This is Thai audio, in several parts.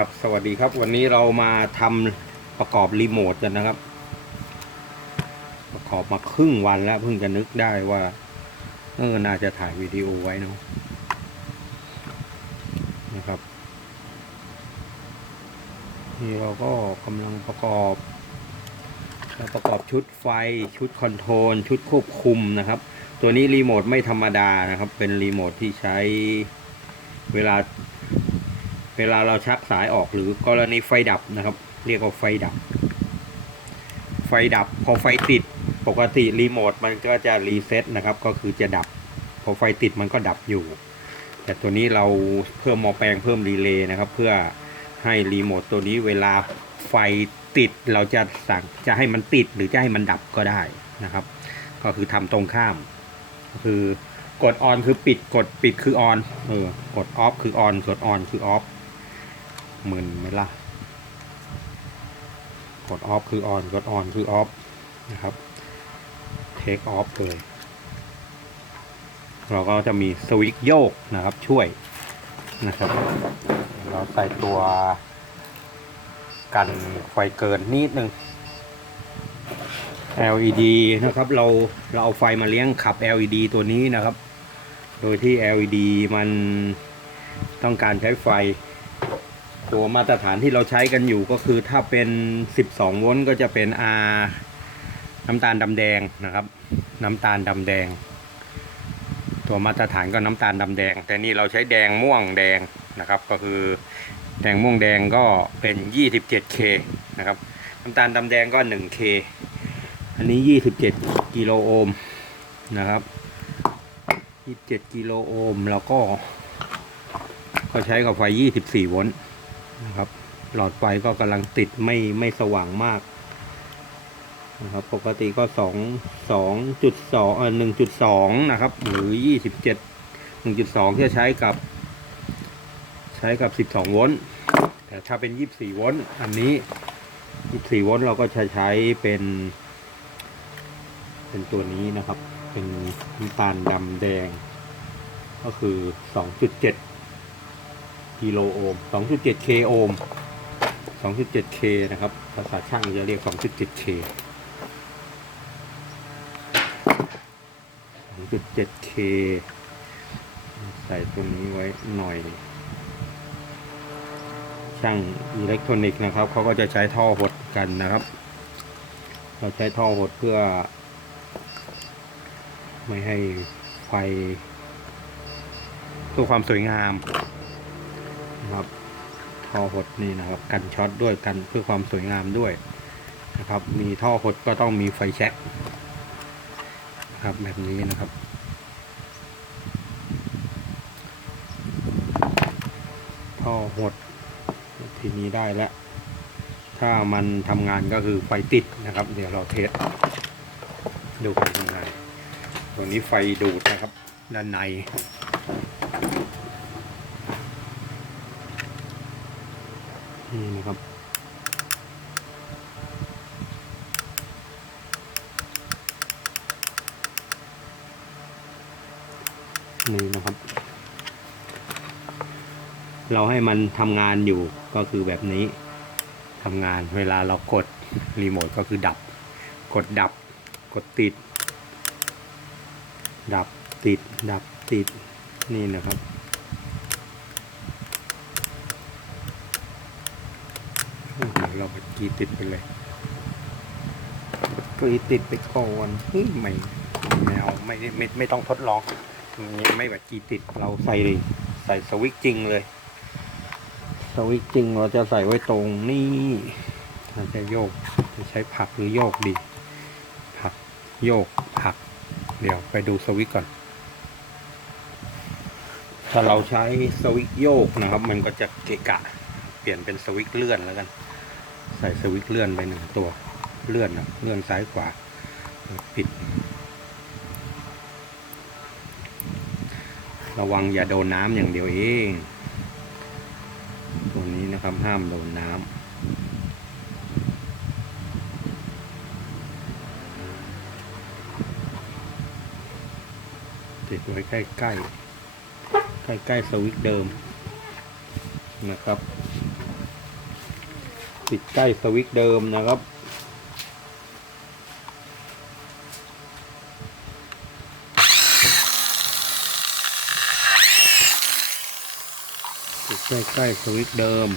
ครับสวัสดีครับวันนี้เรามาทำประกอบรีโมทกันนะครับ ประกอบมาครึ่งวันแล้วเพิ่งจะนึกได้ว่าเออน่าจะถ่ายวิดีโอไว้เนาะนะครับนี่เราก็กำลังประกอบเราประกอบชุดไฟชุดคอนโทรลชุดควบคุมนะครับ ตัวนี้รีโมทไม่ธรรมดานะครับ เป็นรีโมทที่ใช้เวลา เวลาเราชักสายออกหรือกรณีไฟดับนะครับ เรียกว่าไฟดับ ไฟดับพอไฟติดปกติรีโมทมันก็จะรีเซ็ตนะครับ ก็คือจะดับ พอไฟติดมันก็ดับอยู่ แต่ตัวนี้เราเพิ่มมอแปลงเพิ่มรีเลย์นะครับ เพื่อให้รีโมทตัวนี้เวลาไฟติดเราจะสั่งจะให้มันติดหรือจะให้มันดับก็ได้นะครับ ก็คือทำตรงข้ามก็คือกดออนคือปิดกดปิดคือออนเออกดออฟคือออนกดออนคือออฟ มึนไหมล่ะ กดออฟคือออน กดออนคือออฟนะครับเทคออฟเลย เราก็จะมีสวิตช์โยกนะครับช่วยนะครับ เราใส่ตัวกันไฟเกินนิดนึง LED นะครับ เราเราเอาไฟมาเลี้ยงขับ LED ตัวนี้นะครับ โดยที่ LED มันต้องการใช้ไฟ ตัวมาตรฐานที่เราใช้กันอยู่ก็คือถ้าเป็น 12 โวลต์ก็จะเป็น R น้ำตาลดำแดงนะครับ น้ำตาลดำแดง ตัวมาตรฐานก็น้ำตาลดำแดง แต่นี่เราใช้แดงม่วงแดงนะครับ ก็คือแดงม่วงแดงก็เป็น 27K นะครับ น้ำตาลดำแดงก็ 1K อันนี้ 27 กิโลโอห์มนะครับ 27 กิโลโอห์มแล้วก็ก็ใช้กับไฟ 24 โวลต์ นะครับ หลอดไฟก็กำลังติดไม่ไม่สว่างมากนะครับ ปกติก็2 2.2เอ่อ1.2นะครับ หรือ27 1.2ที่จะใช้กับ ใช้กับ12โวลต์แต่ถ้าเป็น24โวลต์อันนี้24โวลต์เราก็จะใช้เป็น เป็นตัวนี้นะครับ เป็นน้ำตาลดำแดง ก็คือ2.7 กิโลโอห์ม 2.7 k โอห์ม 2.7 k นะครับ ภาษาช่างจะเรียก 2.7 k 2.7 k ใส่ตัวนี้ไว้หน่อย ช่างอิเล็กทรอนิกส์นะครับ เขาก็จะใช้ท่อหดกันนะครับ เราใช้ท่อหดเพื่อ ไม่ให้ไฟเพื่อความสวยงาม นะครับท่อหดนี่นะครับ กันช็อตด้วยกันเพื่อความสวยงามด้วยนะครับ มีท่อหดก็ต้องมีไฟแช็กนะครับแบบนี้นะครับ ท่อหดทีนี้ได้แล้ว ถ้ามันทำงานก็คือไฟติดนะครับ เดี๋ยวเราเทสดูการทำงานตัวนี้ไฟดูดนะครับ ด้านใน นี่นะครับนี่นะครับ เราให้มันทำงานอยู่ก็คือแบบนี้ทำงานเวลาเรากดรีโมทก็คือดับ กดดับ กดติด ดับติด ดับติดนี่นะครับ โอ้โห เราไปกรีดติดไปเลยกรีดติดไปก่อนเฮ้ยไม่ไม่เอาไม่ไม่ไม่ต้องทดลองอย่างนี้ไม่แบบกรีดติดเราใส่ใส่สวิตช์จริงเลย สวิตช์จริงเราจะใส่ไว้ตรงนี้เราจะโยกจะใช้ผลักหรือโยกดีผลักโยกผลัก เดี๋ยวไปดูสวิตช์ก่อน ถ้าเราใช้สวิตช์โยกนะครับ มันก็จะเกะกะ เปลี่ยนเป็นสวิตช์เลื่อนแล้วกันใส่สวิตช์เลื่อนไปหนึ่งตัวเลื่อนนะเลื่อนซ้ายขวาปิด ระวังอย่าโดนน้ำอย่างเดียวเอง ตัวนี้นะครับห้ามโดนน้ำติดไว้ใกล้ใกล้ใกล้ใกล้ๆสวิตช์เดิมนะครับ ปิดใกล้สวิตช์เดิมนะครับปิดใกล้ใกล้สวิตช์เดิม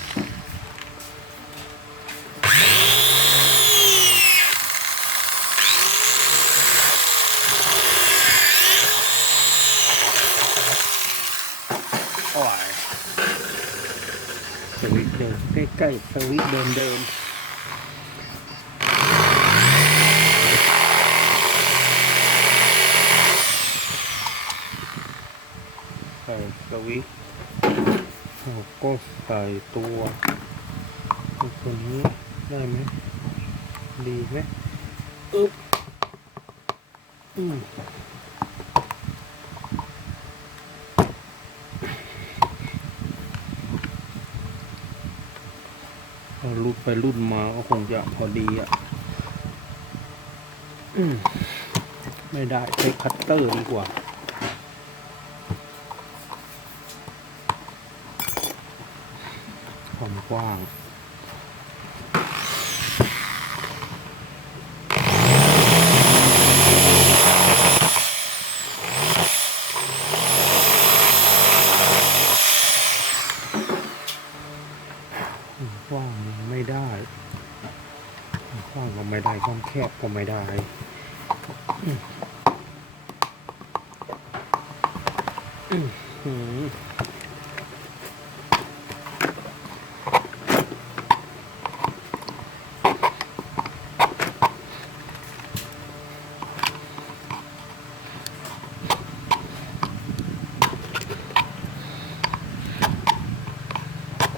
โอ้ย สวิตเดิมใกล้ๆสวิตเดิมเดิมใส่สวิตช์แล้วก็ใส่ตัวตัวนี้ได้ไหมดีไหมอึ๊บอืม ถ้ารุ่นไปรุ่นมาก็คงจะพอดีอะไม่ได้ใช้คัตเตอร์ดีกว่าความกว้าง กว้างไม่ได้กว้างก็ไม่ได้ความแคบก็ไม่ได้อืมอืม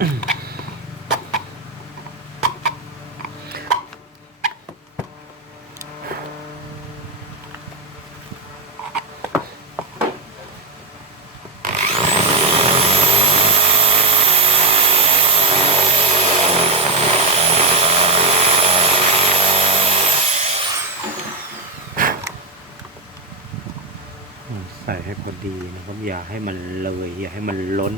อืมอืมใส่ให้พอดีนะครับ อย่าให้มันเลย อย่าให้มันล้น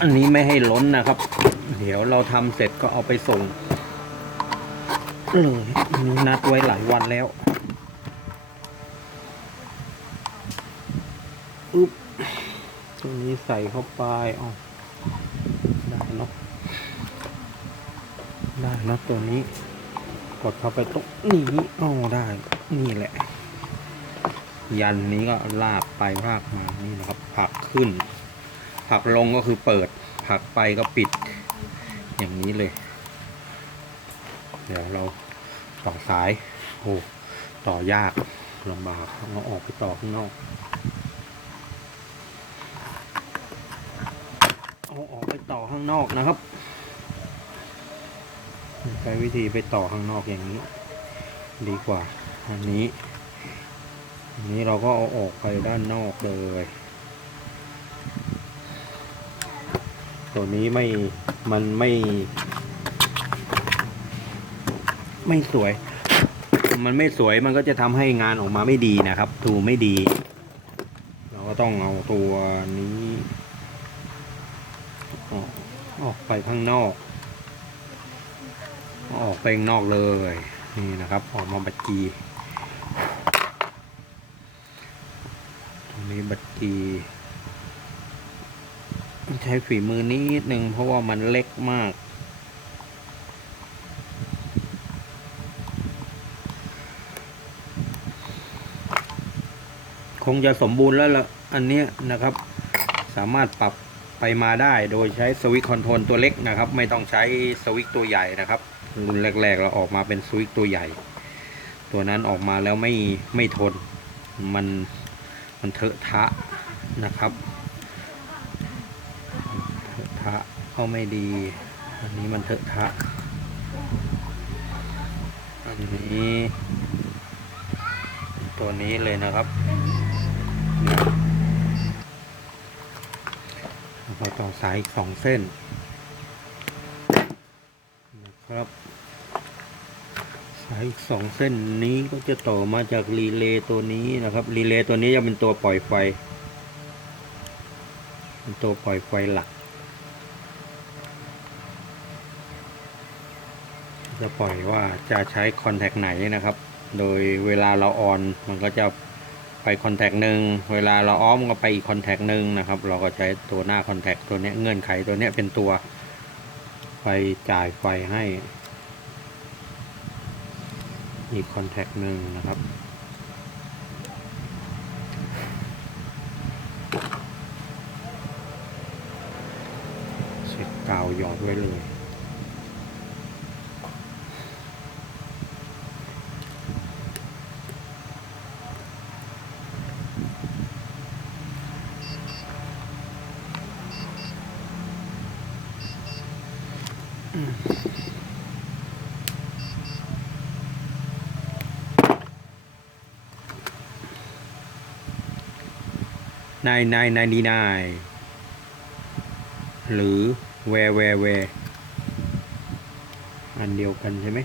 อันนี้ไม่ให้ล้นนะครับ เดี๋ยวเราทำเสร็จก็เอาไปส่งเลยอันนี้นัดไว้หลายวันแล้วอุ๊บตรง นี้ใส่เข้าไปอ๋อได้เนาะได้เนะตัวนี้ กดเข้าไปตรงนี้อ๋อได้ นี่แหละ ยันนี้ก็ลากไปลากมานี่นะครับ ผักขึ้น ผักลงก็คือเปิด ผักไปก็ปิด อย่างนี้เลย เดี๋ยวเราต่อสาย โอ้ ต่อยากลำบากเราออกไปต่อข้างนอกเอาออกไป ต่อข้างนอกนะครับใช้วิธีไปต่อข้างนอกอย่างนี้ ดีกว่า อันนี้อันนี้เราก็เอาออกไปด้านนอกเลย ตัวนี้ไม่มันไม่ ไม่สวย มันไม่สวยมันก็จะทำให้งานออกมาไม่ดีนะครับ ดูไม่ดี เราก็ต้องเอาตัวนี้ ออกไปข้างนอกออกไปข้างนอกเลย นี่นะครับ ออกมาบัดจีตรงนี้บัดจีใช้ฝีมือนิดนึงเพราะว่ามันเล็กมากคงจะสมบูรณ์แล้วละอันเนี้ยนะครับ สามารถปรับ ไปมาได้โดยใช้สวิตช์คอนโทรลตัวเล็กนะครับ ไม่ต้องใช้สวิตช์ตัวใหญ่นะครับรุ่นแรก ๆ เราออกมาเป็นสวิตช์ตัวใหญ่ ตัวนั้นออกมาแล้วไม่ไม่ทนมันมันเถอะทะนะครับเถอะทะเข้าไม่ดี อันนี้มันเถอะทะอันนี้ ตัวนี้เลยนะครับ แล้วก็ต่อสายอีกสองเส้นนะครับสายอีกสองเส้นนี้ก็จะต่อมาจากรีเลย์ตัวนี้นะครับรีเลย์ตัวนี้จะเป็นตัวปล่อยไฟเป็นตัวปล่อยไฟหลัก จะปล่อยว่าจะใช้คอนแทคไหนนะครับ โดยเวลาเราออนมันก็จะ ไปคอนแทคหนึ่งเวลาเราอ้อมก็ไปอีกคอนแทคหนึ่งนะครับ เราก็ใช้ตัวหน้าคอนแทคตัวนี้เงื่อนไขตัวนี้เป็นตัวไฟจ่ายไฟให้ อีกคอนแทคหนึ่งนะครับเช็คกาวหยอดไว้เลย นายนายนายดีนายหรือแวร์แวร์แวร์อันเดียวกันใช่ไหม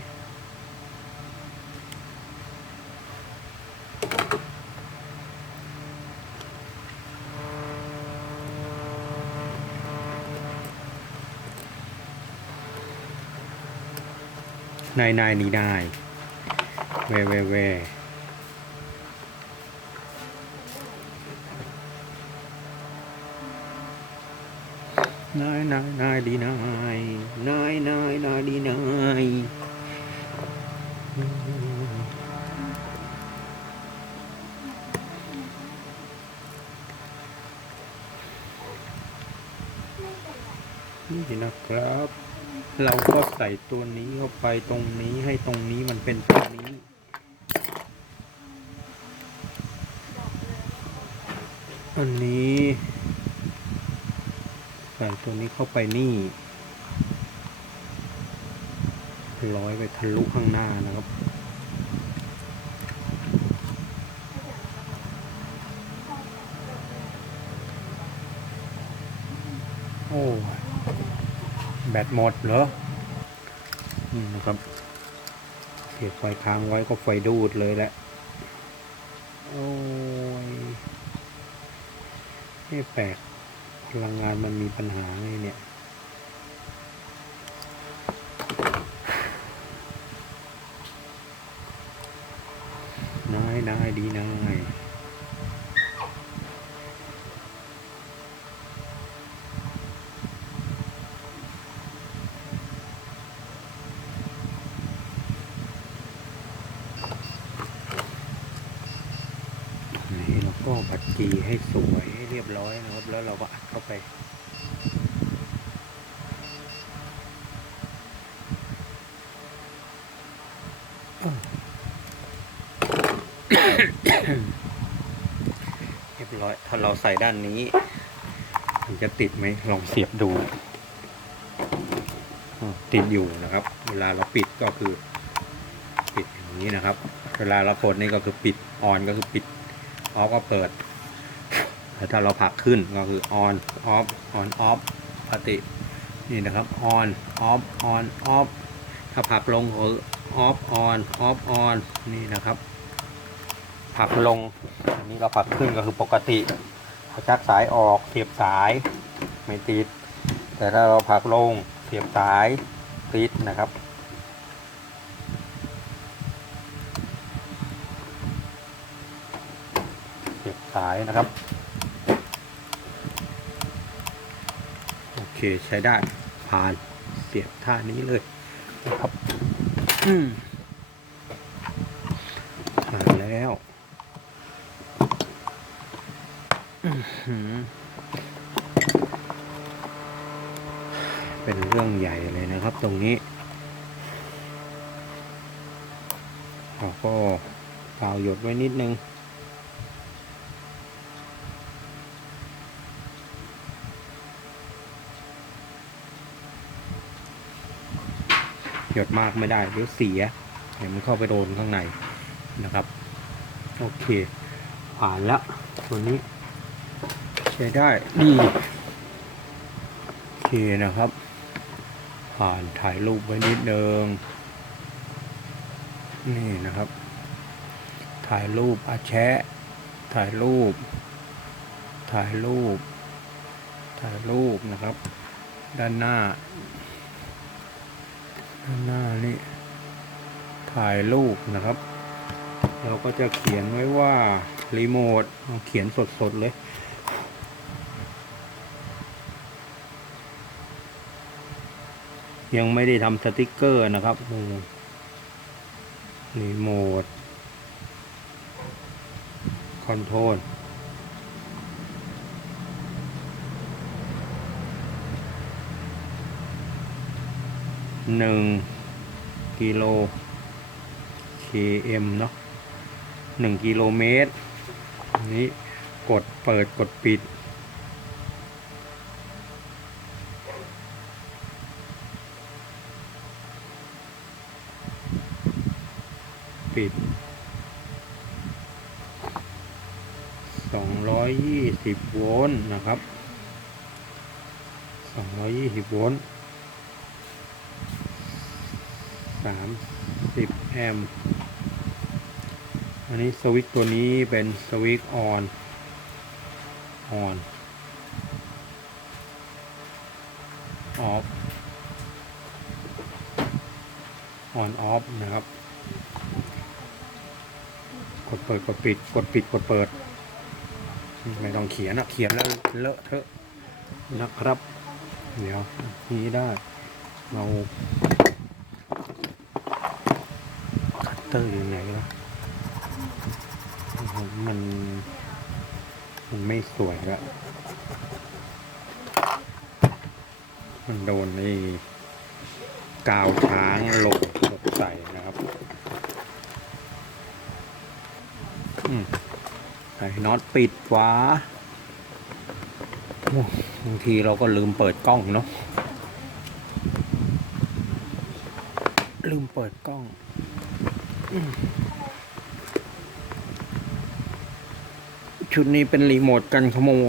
นายนายนี่ได้แวร์แวร์แวนายนายนายดีนายนายนายนายดีนายนี่นะครับ เราก็ใส่ตัวนี้เข้าไปตรงนี้ให้ตรงนี้มันเป็นตรงนี้ อันนี้ ใส่ตัวนี้เข้าไปนี่ร้อยไปทะลุข้างหน้านะครับ โอ้ แบตหมดเหรอนี่นะครับเสียบไฟค้างไว้ก็ไฟดูดเลยแหละ โอ้ยนี่แปลกพลังงานมันมีปัญหาไงเนี่ย นายนายดีนาย บัดจีให้สวยให้เรียบร้อยนะครับ แล้วเราก็อัดเข้าไปเรียบร้อยถ้าเราใส่ด้านนี้มันจะติดไหมลองเสียบดู ติดอยู่นะครับ เวลาเราปิดก็คือ ปิดอย่างนี้นะครับ เวลาเรากดนี่ก็คือปิดออนก็คือปิด ออฟก็เปิดแต่ถ้าเราผลักขึ้นก็คือออนออฟออนออฟปกตินี่นะครับออนออฟออนออฟถ้าผลักลงก็ออฟออนออฟออนนี่นะครับผลักลงอันนี้เราผลักขึ้นก็คือปกติพอชักสายออกเสียบสายไม่ติด แต่ถ้าเราผลักลงเสียบสายติดนะครับายนะครับ โอเคใช้ได้ผ่านเสียบท่านี้เลยนะครับ อืมผ่านแล้วอื้อหือเป็นเรื่องใหญ่เลยนะครับตรงนี้เราก็เปล่าหยดไว้นิดนึง หยดมากไม่ได้เดี๋ยวเสียเดี๋ยวมันเข้าไปโดนข้างในนะครับ โอเค ผ่านแล้วตัวนี้ ใช้ได้นี่โอเคนะครับ ผ่านถ่ายรูปไว้นิดนึงนี่นะครับ ถ่ายรูปอาแชะ ถ่ายรูป ถ่ายรูป ถ่ายรูปนะครับ ด้านหน้า ด้านหน้านี่ถ่ายรูปนะครับ เราก็จะเขียนไว้ว่า รีโมทเอาเขียนสดๆเลยยังไม่ได้ทำสติกเกอร์นะครับรีโมทคอนโทรล หนึ่งกิโล km เนาะหนึ่งกิโลเมตร นี้กดเปิดกดปิด ปิดสองร้อยยี่สิบโวลต์นะครับสองร้อยยี่สิบโวลต์ สามสิบแอมป์อันนี้สวิตช์ตัวนี้เป็นสวิตช์ออนออนออฟออนออฟนะครับ กดเปิดกดปิดกดปิดกดเปิด ไม่ต้องเขียนอะเขียนแล้วเลอะเทอะนะครับ เดี๋ยวนี้ได้เราคัต เตอร์อยู่ไหนวะมัน มันไม่สวยละมันโดนไอ้กาวช้างหลบหลบใส่นะครับ อืมใส่น็อตปิดฝาบางทีเราก็ลืมเปิดกล้องเนาะลืมเปิดกล้อง ชุดนี้เป็นรีโมทกันขโมย